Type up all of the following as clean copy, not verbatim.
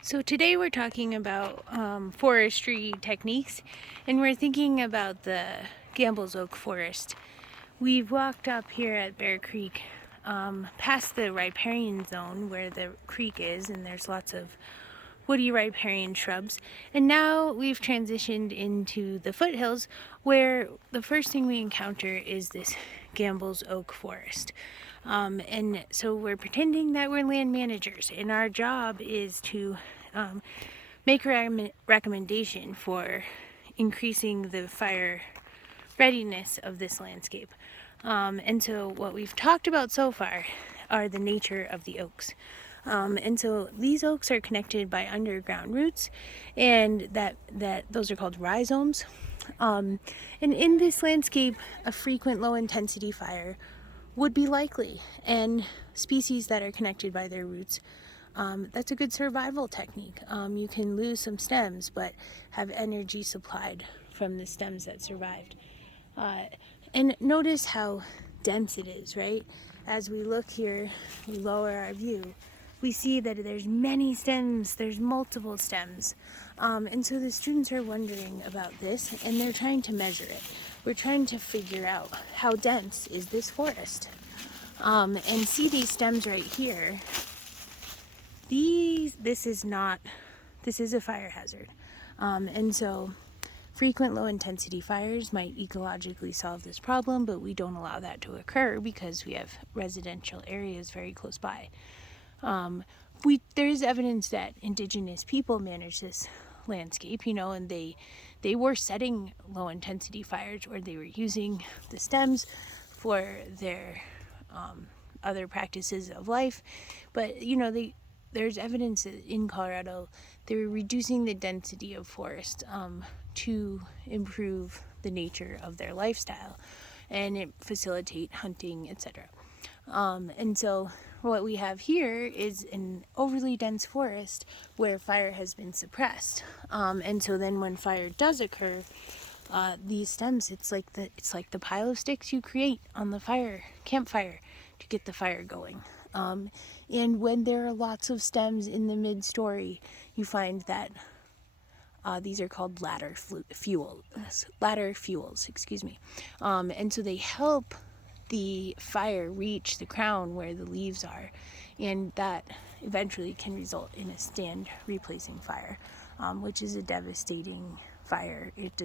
So today we're talking about forestry techniques, and we're thinking about the Gamble's Oak Forest. We've walked up here at Bear Creek past the riparian zone where the creek is, and there's lots of woody riparian shrubs. And now we've transitioned into the foothills where the first thing we encounter is this Gamble's Oak Forest. And so we're pretending that we're land managers, and our job is to make a recommendation for increasing the fire readiness of this landscape. And so what we've talked about so far are the nature of the oaks. And so these oaks are connected by underground roots, and that those are called rhizomes. And in this landscape, a frequent low intensity fire would be likely, and species that are connected by their roots, that's a good survival technique. You can lose some stems but have energy supplied from the stems that survived. And notice how dense it is, right? As we look here, we lower our view, we see that there's many stems, there's multiple stems. And so the students are wondering about this, and they're trying to measure it. We're trying to figure out how dense is this forest. And see these stems right here. This is a fire hazard. And so frequent low intensity fires might ecologically solve this problem, but we don't allow that to occur because we have residential areas very close by. There is evidence that indigenous people manage this landscape, and they were setting low intensity fires, or they were using the stems for their other practices of life. But there's evidence that in Colorado they were reducing the density of forest to improve the nature of their lifestyle and facilitate hunting, etc. And so what we have here is an overly dense forest where fire has been suppressed. And so then when fire does occur, these stems, it's like the pile of sticks you create on the campfire to get the fire going. And when there are lots of stems in the mid-story, you find that these are called ladder fuels, excuse me. And so they help the fire reach the crown where the leaves are, and that eventually can result in a stand replacing fire, which is a devastating fire. It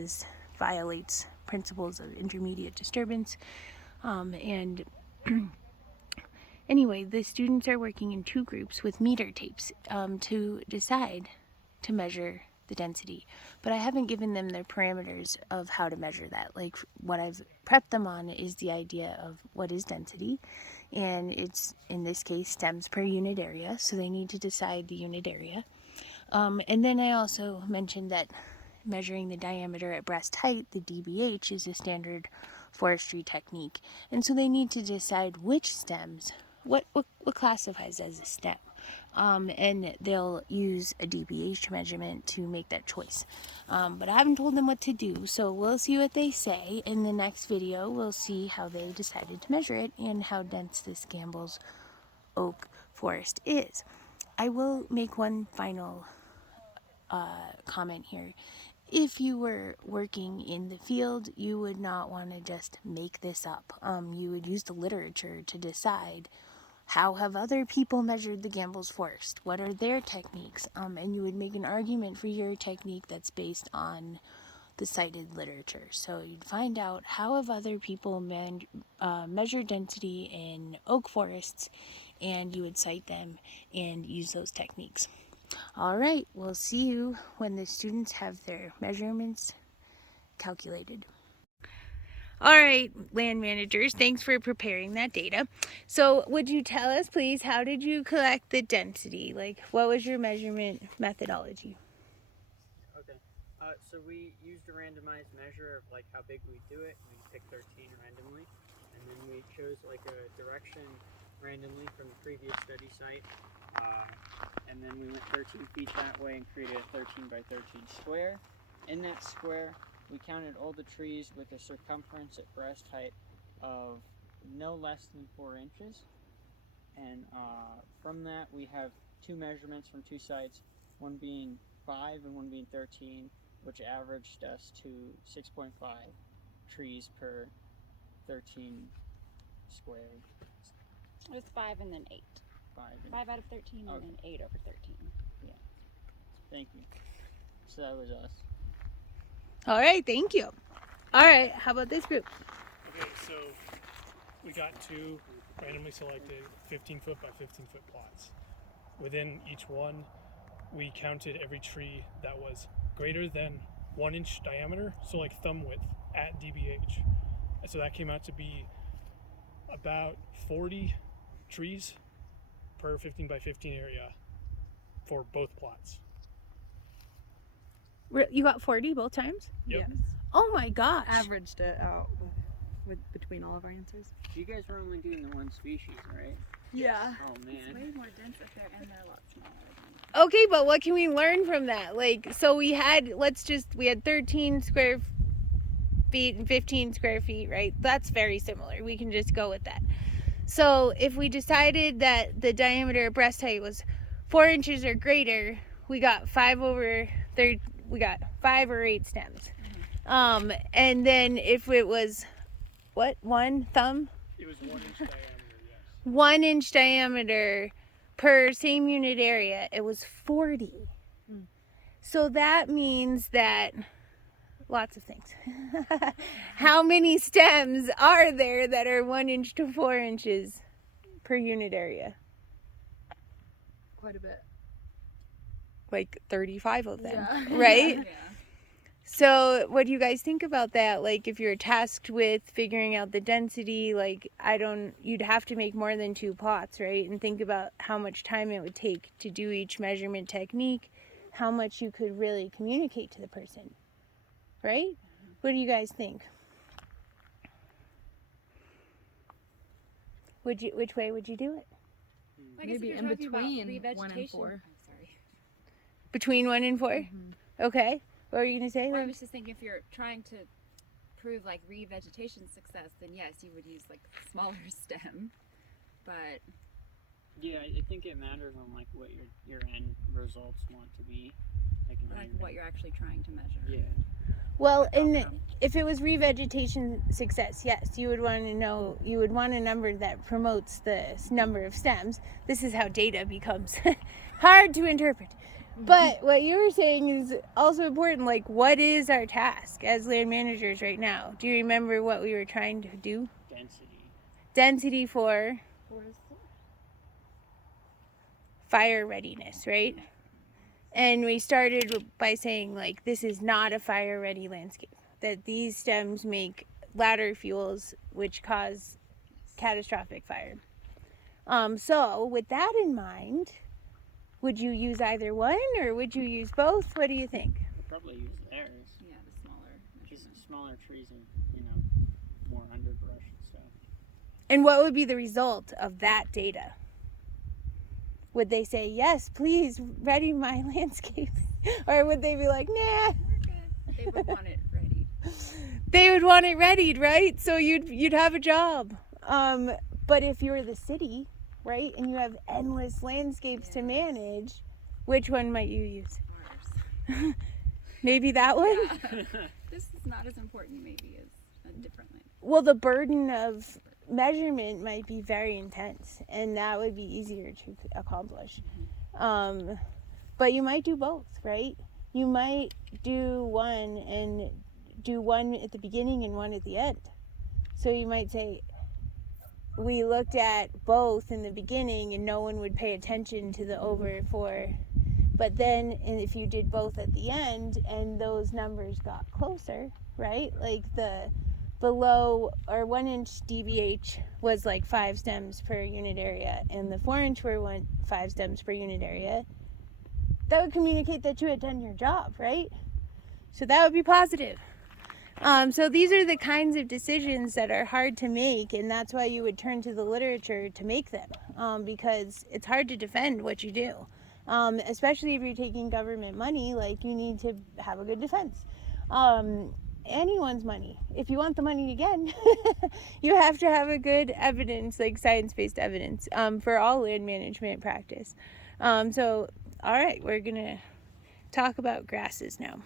violates principles of intermediate disturbance. And anyway, the students are working in two groups with meter tapes to decide to measure the density, but I haven't given them the parameters of how to measure that. Like, what I've prepped them on is the idea of what is density, and it's in this case stems per unit area, so they need to decide the unit area. And then I also mentioned that measuring the diameter at breast height, the DBH, is a standard forestry technique, and so they need to decide which stems, what classifies as a stem. And they'll use a DBH measurement to make that choice. But I haven't told them what to do, so we'll see what they say. In the next video, we'll see how they decided to measure it and how dense this Gamble's Oak Forest is. I will make one final comment here. If you were working in the field, you would not want to just make this up. You would use the literature to decide how have other people measured the Gamble's Forest? What are their techniques? And you would make an argument for your technique that's based on the cited literature. So you'd find out how have other people measured density in oak forests, and you would cite them and use those techniques. All right, we'll see you when the students have their measurements calculated. All right, land managers, thanks for preparing that data. So would you tell us, please, how did you collect the density? Like, what was your measurement methodology? Okay, so we used a randomized measure of like how big we do it. We picked 13 randomly, and then we chose like a direction randomly from the previous study site. And then we went 13 feet that way and created a 13 by 13 square. In that square, we counted all the trees with a circumference at breast height of no less than 4 inches. And from that, we have two measurements from two sites. one being 5 and one being 13, which averaged us to 6.5 trees per 13 square. It was 5 and then 8. 5 out of 13 and then 8 over 13. Thank you. So that was us. All right, thank you. All right, how about this group? Okay, so we got 2 randomly selected 15-foot by 15-foot plots. Within each one, we counted every tree that was greater than 1 inch diameter, so like thumb width at DBH. And so that came out to be about 40 trees per 15 by 15 area for both plots. You got 40 both times? Yep. Yes. Oh my gosh. Averaged it out with between all of our answers. You guys were only doing the one species, right? Yeah. Oh It's man. way more dense up there and they're a lot smaller. Okay, but what can we learn from that? Like, so we had 13 square feet and 15 square feet, right? That's very similar. We can just go with that. So if we decided that the diameter of breast height was 4 inches or greater, we got 5 or 8 stems. And then if it was, what, 1 thumb? It was 1 inch diameter, yes. 1 inch diameter per same unit area, it was 40. So that means that lots of things. How many stems are there that are 1 inch to 4 inches per unit area? Quite a bit. Like 35 of them, Yeah. right? Yeah. So what do you guys think about that? Like if you're tasked with figuring out the density, like you'd have to make more than 2 plots, right? And think about how much time it would take to do each measurement technique, how much you could really communicate to the person, right? What do you guys think? Which way would you do it? I guess if Maybe you're in talking about between 1 and revegetation- 4. I'm sorry. Between 1 and 4? Mm-hmm. Okay. What were you gonna say? I Lynn? was just thinking if you're trying to prove like revegetation success, then yes, you would use like smaller stem. But Yeah, I think it matters on like what your end results want to be. Like, like what you're actually trying to measure. Yeah. Well, if it was revegetation success, yes, you would want a number that promotes the number of stems. This is how data becomes hard to interpret. But what you were saying is also important, like what is our task as land managers right now? Do you remember what we were trying to do? Density. Density for Forest. fire readiness, right? And we started by saying like this is not a fire ready landscape. That these stems make ladder fuels which cause catastrophic fire. So with that in mind, would you use either one or would you use both? What do you think? We'll probably use theirs. Yeah, the smaller. Just measurement. smaller trees and more underbrush and stuff. And what would be the result of that data? Would they say, yes, please ready my landscape? Or would they be like, nah? They would want it ready. They would want it readied, right? So you'd have a job. But if you're the city, right, and you have endless landscapes to manage, which one might you use? Ours. Maybe that one? Yeah. This is not as important maybe as a different land. Well, the burden of measurement might be very intense, and that would be easier to accomplish. But you might do both, right? You might do one at the beginning and one at the end. So you might say, we looked at both in the beginning and no one would pay attention to the over 4. But then and if you did both at the end and those numbers got closer, right? Like the below or 1 inch DBH was like 5 stems per unit area and the 4 inch were 5 stems per unit area. That would communicate that you had done your job, right? So that would be positive. So these are the kinds of decisions that are hard to make, and that's why you would turn to the literature to make them, because it's hard to defend what you do, especially if you're taking government money. Like, you need to have a good defense. Anyone's money. If you want the money again, you have to have a good evidence, like science-based evidence, for all land management practice. So All right, we're gonna talk about grasses now.